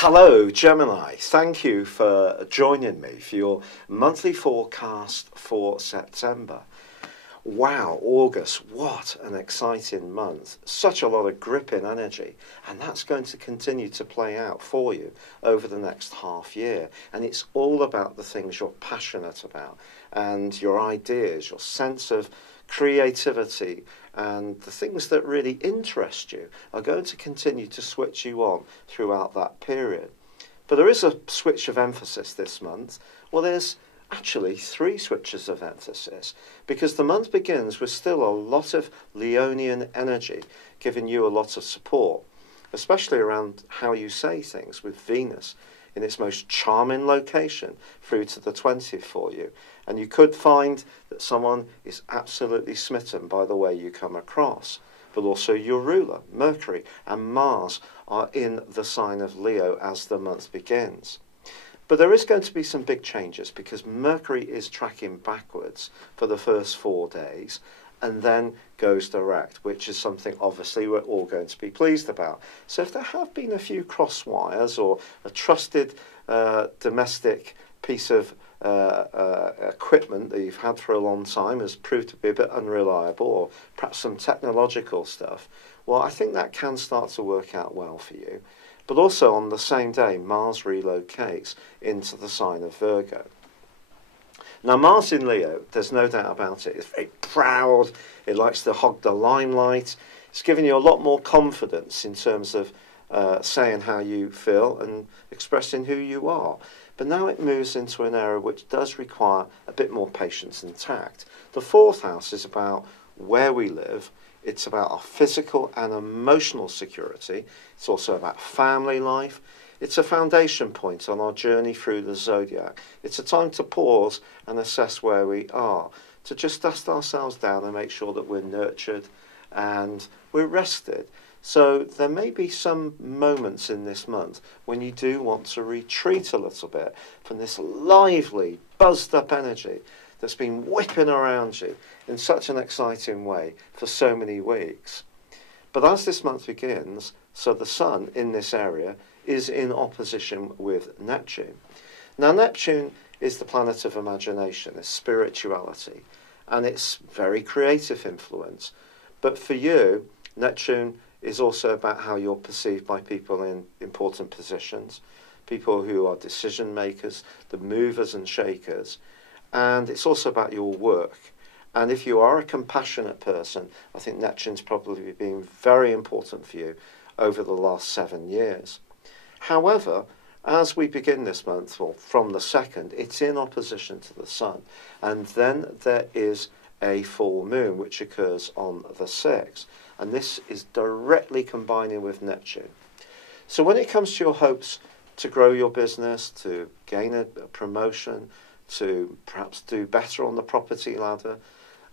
Hello, Gemini. Thank you for joining me for your monthly forecast for September. Wow, August, what an exciting month. Such a lot of gripping energy, and that's going to continue to play out for you over the next half year. And it's all about the things you're passionate about and your ideas, your sense of creativity, and the things that really interest you are going to continue to switch you on throughout that period. But there is a switch of emphasis this month. Well, there's actually three switches of emphasis, because the month begins with still a lot of Leonian energy giving you a lot of support, especially around how you say things, with Venus in its most charming location through to the 20th for you. And you could find that someone is absolutely smitten by the way you come across. But also your ruler, Mercury, and Mars are in the sign of Leo as the month begins. But there is going to be some big changes, because Mercury is tracking backwards for the first 4 days and then goes direct, which is something obviously we're all going to be pleased about. So if there have been a few cross wires, or a trusted domestic piece of equipment that you've had for a long time has proved to be a bit unreliable, or perhaps some technological stuff, well, I think that can start to work out well for you. But also on the same day, Mars relocates into the sign of Virgo. Now, Mars in Leo, there's no doubt about it, it's very proud, it likes to hog the limelight, it's giving you a lot more confidence in terms of saying how you feel and expressing who you are. But now it moves into an area which does require a bit more patience and tact. The fourth house is about where we live. It's about our physical and emotional security. It's also about family life. It's a foundation point on our journey through the Zodiac. It's a time to pause and assess where we are, to just dust ourselves down and make sure that we're nurtured and we're rested. So there may be some moments in this month when you do want to retreat a little bit from this lively, buzzed up energy that's been whipping around you in such an exciting way for so many weeks. But as this month begins, so the Sun in this area is in opposition with Neptune. Now, Neptune is the planet of imagination, it's spirituality, and it's very creative influence. But for you, Neptune is also about how you're perceived by people in important positions, people who are decision makers, the movers and shakers, and it's also about your work. And if you are a compassionate person, I think Neptune's probably been very important for you over the last 7 years. However, as we begin this month, well, from the 2nd, it's in opposition to the Sun. And then there is a full moon, which occurs on the 6th. And this is directly combining with Neptune. So when it comes to your hopes to grow your business, to gain a promotion, to perhaps do better on the property ladder,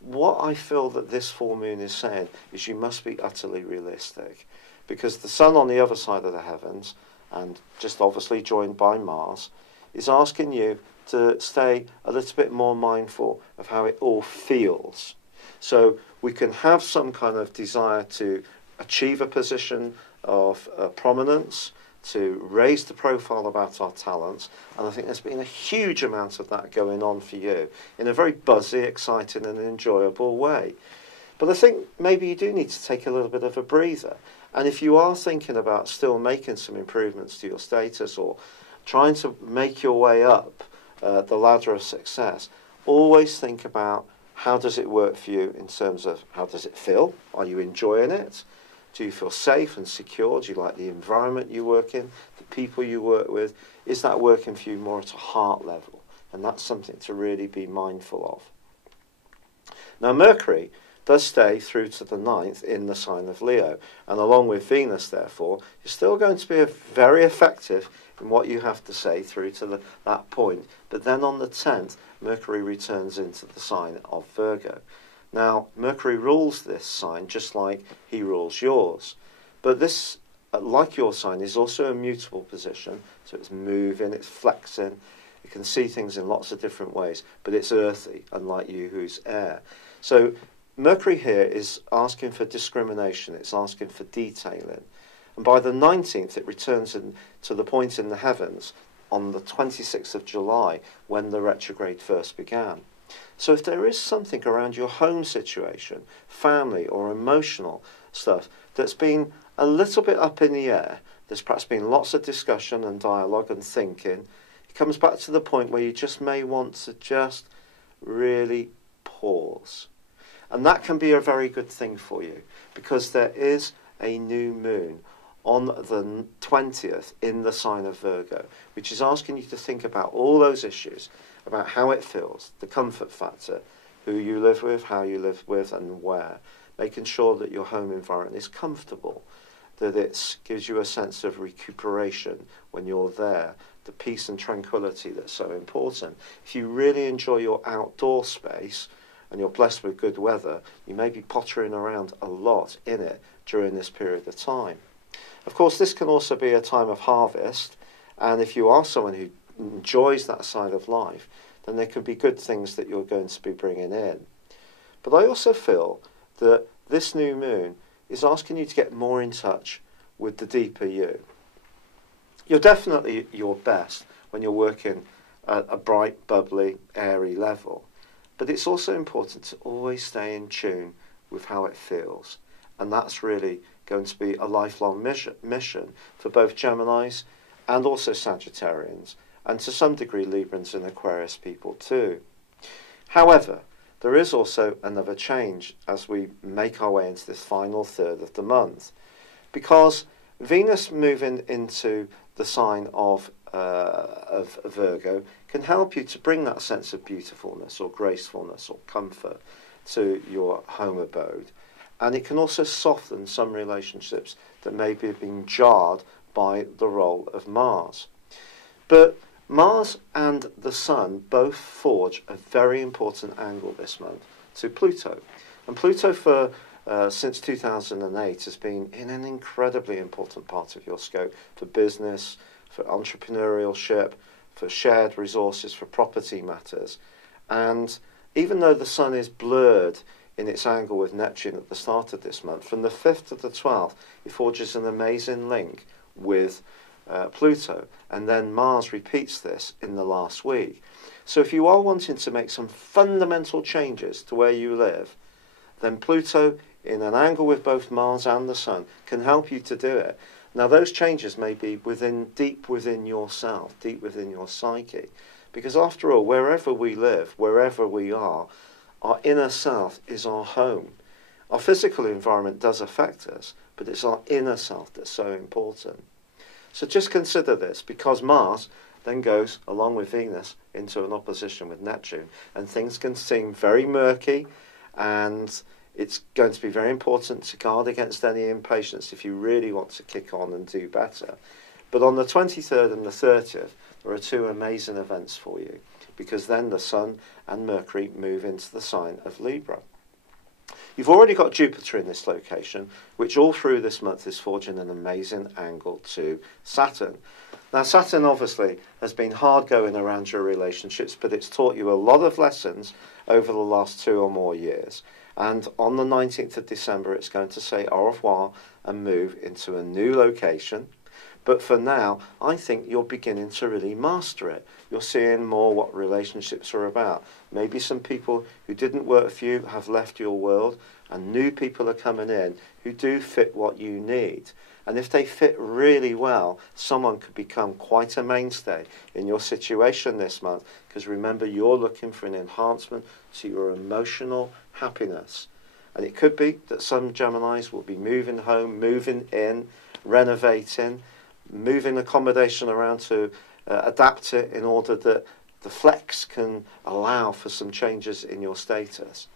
what I feel that this full moon is saying is you must be utterly realistic. Because the Sun on the other side of the heavens, and just obviously joined by Mars, is asking you to stay a little bit more mindful of how it all feels. So we can have some kind of desire to achieve a position of prominence, to raise the profile about our talents, and I think there's been a huge amount of that going on for you in a very buzzy, exciting and enjoyable way. But I think maybe you do need to take a little bit of a breather. And if you are thinking about still making some improvements to your status, or trying to make your way up the ladder of success, always think about how does it work for you in terms of how does it feel? Are you enjoying it? Do you feel safe and secure? Do you like the environment you work in, the people you work with? Is that working for you more at a heart level? And that's something to really be mindful of. Now, Mercury does stay through to the 9th in the sign of Leo, and along with Venus, therefore, you're still going to be very effective in what you have to say through to that point. But then on the 10th, Mercury returns into the sign of Virgo. Now, Mercury rules this sign just like he rules yours. But this, like your sign, is also a mutable position. So it's moving, it's flexing. You can see things in lots of different ways. But it's earthy, unlike you who's air. So Mercury here is asking for discrimination. It's asking for detailing. And by the 19th, it returns to the point in the heavens on the 26th of July, when the retrograde first began. So if there is something around your home situation, family or emotional stuff that's been a little bit up in the air, there's perhaps been lots of discussion and dialogue and thinking, it comes back to the point where you just may want to just really pause. And that can be a very good thing for you, because there is a new moon on the 20th in the sign of Virgo, which is asking you to think about all those issues, about how it feels, the comfort factor, who you live with, how you live with, and where. Making sure that your home environment is comfortable, that it gives you a sense of recuperation when you're there, the peace and tranquility that's so important. If you really enjoy your outdoor space and you're blessed with good weather, you may be pottering around a lot in it during this period of time. Of course, this can also be a time of harvest, and if you are someone who enjoys that side of life, then there could be good things that you're going to be bringing in. But I also feel that this new moon is asking you to get more in touch with the deeper you. You're definitely your best when you're working at a bright, bubbly, airy level, but it's also important to always stay in tune with how it feels, and that's really going to be a lifelong mission for both Geminis and also Sagittarians, and to some degree Librans and Aquarius people too. However, there is also another change as we make our way into this final third of the month, because Venus moving into the sign of Virgo can help you to bring that sense of beautifulness or gracefulness or comfort to your home abode. And it can also soften some relationships that may be being jarred by the role of Mars. But Mars and the Sun both forge a very important angle this month to Pluto. And Pluto since 2008 has been in an incredibly important part of your scope for business, for entrepreneurship, for shared resources, for property matters. And even though the Sun is blurred in its angle with Neptune at the start of this month, from the 5th to the 12th, it forges an amazing link with Pluto, and then Mars repeats this in the last week. So if you are wanting to make some fundamental changes to where you live, then Pluto, in an angle with both Mars and the Sun, can help you to do it. Now those changes may be deep within yourself, deep within your psyche, because after all, wherever we live, wherever we are, our inner self is our home. Our physical environment does affect us, but it's our inner self that's so important. So just consider this, because Mars then goes, along with Venus, into an opposition with Neptune, and things can seem very murky, and it's going to be very important to guard against any impatience if you really want to kick on and do better. But on the 23rd and the 30th, there are two amazing events for you, because then the Sun and Mercury move into the sign of Libra. You've already got Jupiter in this location, which all through this month is forging an amazing angle to Saturn. Now, Saturn obviously has been hard going around your relationships, but it's taught you a lot of lessons over the last 2 or more years. And on the 19th of December, it's going to say au revoir and move into a new location. But for now, I think you're beginning to really master it. You're seeing more what relationships are about. Maybe some people who didn't work for you have left your world, and new people are coming in who do fit what you need. And if they fit really well, someone could become quite a mainstay in your situation this month, because remember, you're looking for an enhancement to your emotional happiness. And it could be that some Geminis will be moving home, moving in, renovating, moving accommodation around to adapt it in order that the flex can allow for some changes in your status.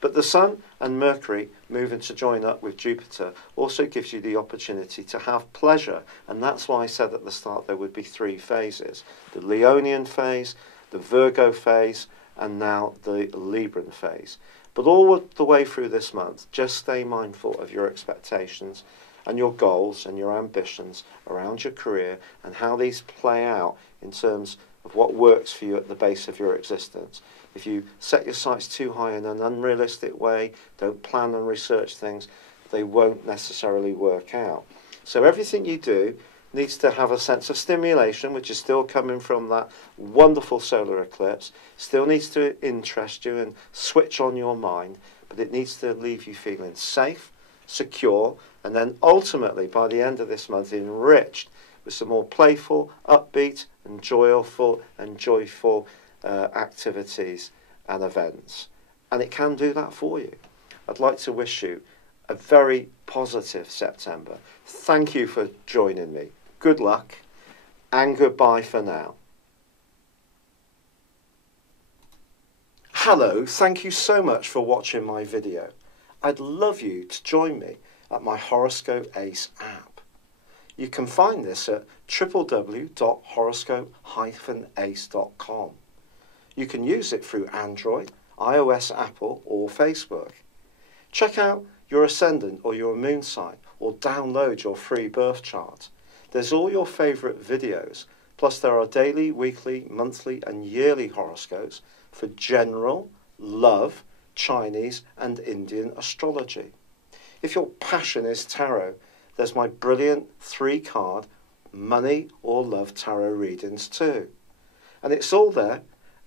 But the Sun and Mercury moving to join up with Jupiter also gives you the opportunity to have pleasure. And that's why I said at the start there would be 3 phases. The Leonian phase, the Virgo phase, and now the Libran phase. But all the way through this month, just stay mindful of your expectations and your goals and your ambitions around your career, and how these play out in terms of what works for you at the base of your existence. If you set your sights too high in an unrealistic way, don't plan and research things, they won't necessarily work out. So everything you do needs to have a sense of stimulation, which is still coming from that wonderful solar eclipse, still needs to interest you and switch on your mind, but it needs to leave you feeling safe, secure, and then ultimately, by the end of this month, enriched with some more playful, upbeat, and joyful activities and events. And it can do that for you. I'd like to wish you a very positive September. Thank you for joining me. Good luck, and goodbye for now. Hello, thank you so much for watching my video. I'd love you to join me at my Horoscope Ace app. You can find this at www.horoscope-ace.com. You can use it through Android, iOS, Apple, or Facebook. Check out your ascendant or your moon sign, or download your free birth chart. There's all your favourite videos, plus there are daily, weekly, monthly and yearly horoscopes for general, love, Chinese and Indian astrology. If your passion is tarot, there's my brilliant 3-card money or love tarot readings too. And it's all there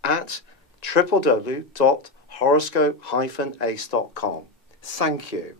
at www.horoscope-ace.com. Thank you.